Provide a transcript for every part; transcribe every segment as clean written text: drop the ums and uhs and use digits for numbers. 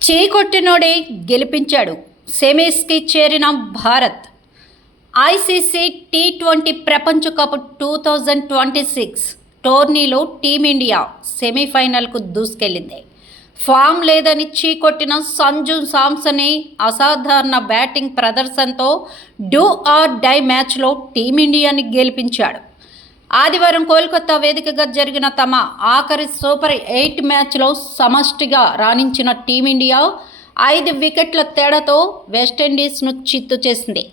చేకొట్టినోడే గెలిపించాడు. సెమీస్కి చేరిన Bharat. ICC T20 ప్రపంచ cup 2026 టోర్నీలో టీమిండియా సెమీఫైనల్కు దూసుకెళ్లింది. ఫామ్ లేదని చీకొట్టిన సంజు సామ్సనే అసాధారణ బ్యాటింగ్ ప్రదర్శనతో డూ ఆర్ డై మ్యాచ్లో టీమిండియాని గెలిపించాడు. ఆదివారం కోల్కతా వేదికగా జరిగిన తమ ఆఖరి సూపర్ 8 మ్యాచ్లో సమష్టిగా రాణించిన టీమిండియా 5 వికెట్ల తేడాతో వెస్టిండీస్ను చిత్తు చేసింది.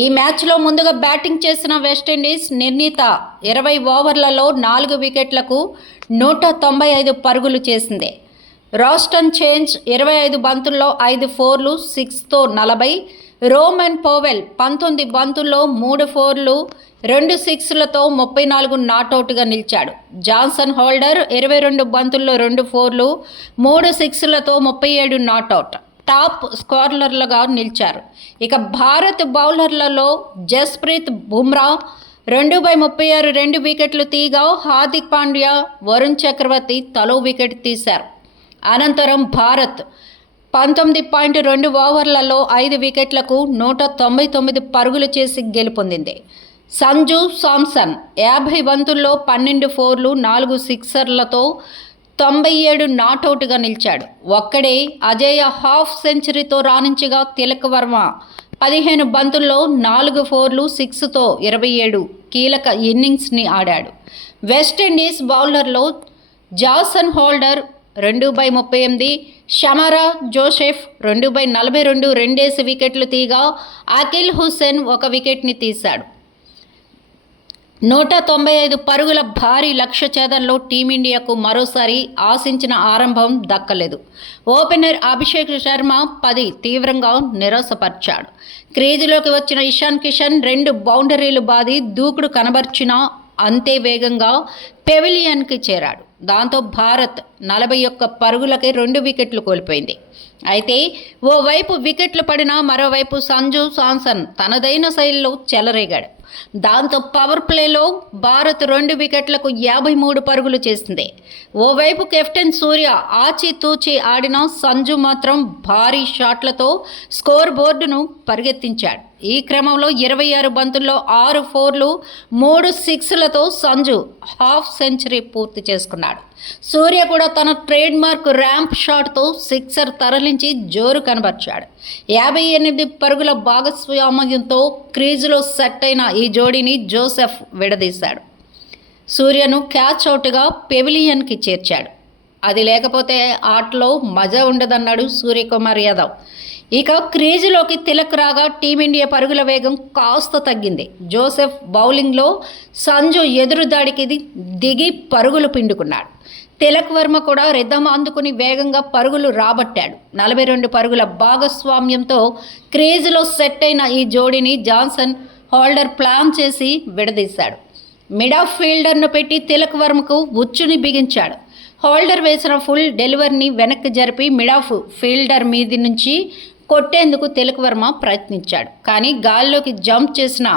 ఈ మ్యాచ్లో ముందుగా బ్యాటింగ్ చేసిన వెస్టిండీస్ నిర్ణీత 20 ఓవర్లలో 4 వికెట్లకు 195 పరుగులు చేసింది. రాస్టన్ చేంజ్ 25 బంతుల్లో 5 ఫోర్లు 6తో 40, రోమన్ పోవెల్ 19 బంతుల్లో 3 ఫోర్లు 2 సిక్స్లతో 34 నాటౌట్గా నిలిచాడు. జాన్సన్ హోల్డర్ 22 బంతుల్లో 2 ఫోర్లు 3 సిక్స్లతో 37 నాటౌట్ టాప్ స్కోరర్లుగా నిలిచారు. ఇక భారత్ బౌలర్లలో జస్ప్రీత్ బుమ్రా 2/36 2 వికెట్లు తీగా హార్దిక్ పాండ్యా, వరుణ్ చక్రవర్తి తలో వికెట్ తీశారు. అనంతరం భారత్ 19.2 ఓవర్లలో 5 వికెట్లకు 199 పరుగులు చేసి గెలుపొందింది. సంజు సామ్సన్ 50 బంతుల్లో 12 ఫోర్లు 4 సిక్సర్లతో 97 నాటౌట్గా నిలిచాడు. ఒక్కడే అజేయ హాఫ్ సెంచరీతో రాణించగా తిలక్ వర్మ 15 బంతుల్లో 4 ఫోర్లు 6తో 27 కీలక ఇన్నింగ్స్ని ఆడాడు. వెస్టిండీస్ బౌలర్లో జాసన్ హోల్డర్ 2/38, షమరా జోసెఫ్ 2/42 రెండేసి వికెట్లు తీగా అఖిల్ హుస్సేన్ 1 వికెట్ని తీశాడు. 195 పరుగుల భారీ లక్ష్య ఛేదంలో టీమిండియాకు మరోసారి ఆశించిన ఆరంభం దక్కలేదు. ఓపెనర్ అభిషేక్ శర్మ 10 తీవ్రంగా నిరాశపరిచాడు. క్రీజులోకి వచ్చిన ఇషాన్ కిషన్ 2 బౌండరీలు బాది దూకుడు కనబర్చినా అంతే వేగంగా పెవిలియన్కి చేరాడు. దాంతో భారత్ 41 పరుగులకే 2 వికెట్లు కోల్పోయింది. అయితే ఓవైపు వికెట్లు పడినా మరోవైపు సంజు సామ్సన్ తనదైన శైలిలో చెలరేగాడు. దాంతో పవర్ ప్లేలో భారత్ 2 వికెట్లకు 53 పరుగులు చేసింది. ఓవైపు కెప్టెన్ సూర్య ఆచితూచి ఆడిన సంజు మాత్రం భారీ షాట్లతో స్కోర్ బోర్డును పరిగెత్తించాడు. ఈ క్రమంలో 26 బంతుల్లో 6 ఫోర్లు 3 సిక్స్లతో సంజు హాఫ్ సెంచరీ పూర్తి చేసుకున్నాడు. సూర్య కూడా తన ట్రేడ్ మార్క్ ర్యాంప్ షాట్తో సిక్సర్ తరలించి జోరు కనబర్చాడు. 58 పరుగుల భాగస్వామ్యంతో క్రీజులో సెట్ అయిన ఈ జోడీని జోసెఫ్ విడదీశాడు. సూర్యను క్యాచ్ అవుట్గా పెవిలియన్కి చేర్చాడు. అది లేకపోతే ఆటలో మజా ఉండదన్నాడు సూర్యకుమార్ యాదవ్. ఇక క్రీజులోకి తిలక్ రాగా టీమిండియా పరుగుల వేగం కాస్త తగ్గింది. జోసెఫ్ బౌలింగ్లో సంజు ఎదురుదాడికి దిగి పరుగులు పిండుకున్నాడు. తిలక్ వర్మ కూడా రిధం అందుకుని వేగంగా పరుగులు రాబట్టాడు. 42 పరుగుల భాగస్వామ్యంతో క్రీజులో సెట్ అయిన ఈ జోడీని జాన్సన్ హోల్డర్ ప్లాన్ చేసి విడదీశాడు. మిడ్ ఆఫ్ ఫీల్డర్ను పెట్టి తిలక్ వర్మకు ఉచ్చుని బిగించాడు. హోల్డర్ వేసిన ఫుల్ డెలివరీని వెనక్కి జరిపి మిడ్ ఆఫ్ ఫీల్డర్ మీది నుంచి కొట్టేందుకు తిలక్ వర్మ ప్రయత్నించాడు. కానీ గాల్లోకి జంప్ చేసిన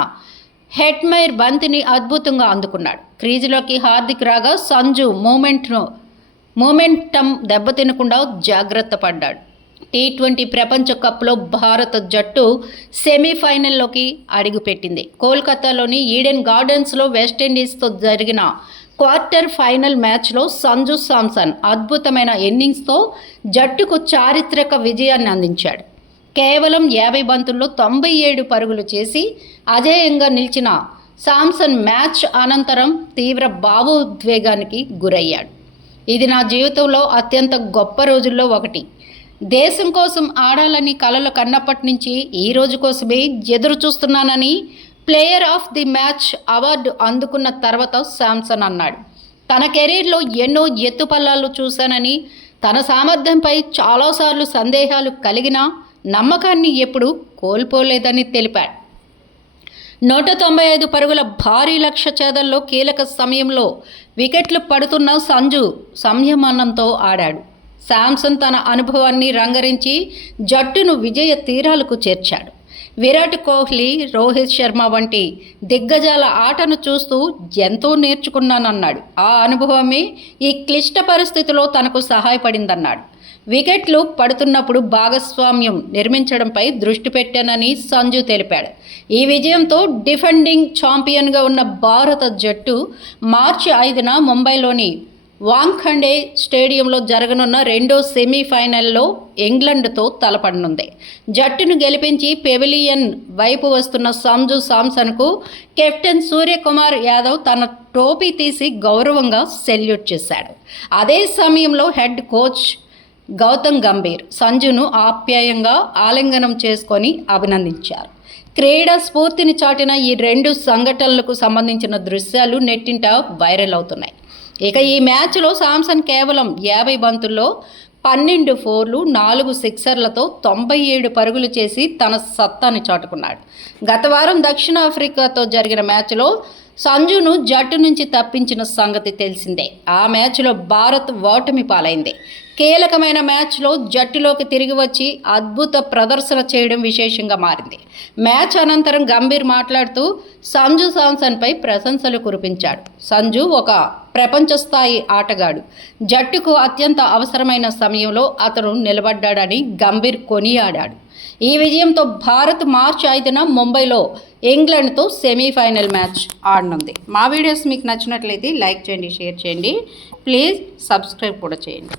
హెట్మైర్ బంతిని అద్భుతంగా అందుకున్నాడు. క్రీజులోకి హార్దిక్ రాగా సంజు మూమెంటం దెబ్బతినకుండా జాగ్రత్త పడ్డాడు. టీ20 ప్రపంచ కప్లో భారత జట్టు సెమీఫైనల్లోకి అడుగుపెట్టింది. కోల్కతాలోని ఈడెన్ గార్డెన్స్లో వెస్టిండీస్తో జరిగిన క్వార్టర్ ఫైనల్ మ్యాచ్లో సంజు సామ్సన్ అద్భుతమైన ఇన్నింగ్స్తో జట్టుకు చారిత్రక విజయాన్ని అందించాడు. కేవలం 50 బంతుల్లో 97 పరుగులు చేసి అజేయంగా నిలిచిన సామ్సన్ మ్యాచ్ అనంతరం తీవ్ర భావోద్వేగానికి గురయ్యాడు. ఇది నా జీవితంలో అత్యంత గొప్ప రోజుల్లో ఒకటి. దేశం కోసం ఆడాలని కలలు కన్నప్పటి నుంచి ఈ రోజు కోసమే ఎదురు చూస్తున్నానని player of the match award అందుకున్న తర్వాత శాంసన్ అన్నాడు. తన కెరీర్లో ఎన్నో ఎత్తుపల్లాలు చూశానని, తన సామర్థ్యంపై చాలాసార్లు సందేహాలు కలిగినా నమ్మకాన్ని ఎప్పుడూ కోల్పోలేదని తెలిపాడు. 195 పరుగుల భారీ లక్ష్య ఛేదంలో కీలక సమయంలో వికెట్లు పడుతున్న సంజు సంయమనంతో ఆడాడు. శాంసన్ తన అనుభవాన్ని రంగరించి జట్టును విజయ తీరాలకు చేర్చాడు. విరాట్ కోహ్లీ, రోహిత్ శర్మ వంటి దిగ్గజాల ఆటను చూస్తూ ఎంతో నేర్చుకున్నానన్నాడు. ఆ అనుభవమే ఈ క్లిష్ట పరిస్థితిలో తనకు సహాయపడిందన్నాడు. వికెట్లు పడుతున్నప్పుడు భాగస్వామ్యం నిర్మించడంపై దృష్టి పెట్టానని సంజు తెలిపాడు. ఈ విజయంతో డిఫెండింగ్ ఛాంపియన్గా ఉన్న భారత జట్టు మార్చి 5న ముంబైలోని వాంఖండే స్టేడియంలో జరగనున్న రెండో సెమీఫైనల్లో ఇంగ్లండ్తో తలపడనుంది. జట్టును గెలిపించి పెవిలియన్ వైపు వస్తున్న సంజు శాంసన్కు కెప్టెన్ సూర్యకుమార్ యాదవ్ తన టోపీ తీసి గౌరవంగా సెల్యూట్ చేశాడు. అదే సమయంలో హెడ్ కోచ్ గౌతమ్ గంభీర్ సంజును ఆప్యాయంగా ఆలింగనం చేసుకొని అభినందించారు. క్రీడా స్ఫూర్తిని చాటిన ఈ రెండు సంఘటనలకు సంబంధించిన దృశ్యాలు నెట్టింట వైరల్ అవుతున్నాయి. ఇక ఈ మ్యాచ్లో శాంసన్ కేవలం 50 బంతుల్లో 12 ఫోర్లు 4 సిక్సర్లతో 97 పరుగులు చేసి తన సత్తాని చాటుకున్నాడు. గత వారం దక్షిణాఫ్రికాతో జరిగిన మ్యాచ్లో సంజును జట్టు నుంచి తప్పించిన సంగతి తెలిసిందే. ఆ మ్యాచ్లో భారత్ ఓటమి పాలైంది. కీలకమైన మ్యాచ్లో జట్టులోకి తిరిగి వచ్చి అద్భుత ప్రదర్శన చేయడం విశేషంగా మారింది. మ్యాచ్ అనంతరం గంభీర్ మాట్లాడుతూ సంజు శాంసన్పై ప్రశంసలు కురిపించాడు. సంజు ఒక ప్రపంచ స్థాయి ఆటగాడు. జట్టుకు అత్యంత అవసరమైన సమయంలో అతను నిలబడ్డాడని గంభీర్ కొనియాడాడు. ఈ విజయంతో భారత్ మార్చి 5న ముంబైలో ఇంగ్లాండ్తో సెమీఫైనల్ మ్యాచ్ ఆడనుంది. మా వీడియోస్ మీకు నచ్చినట్లయితే లైక్ చేయండి, షేర్ చేయండి, ప్లీజ్ సబ్స్క్రైబ్ కూడా చేయండి.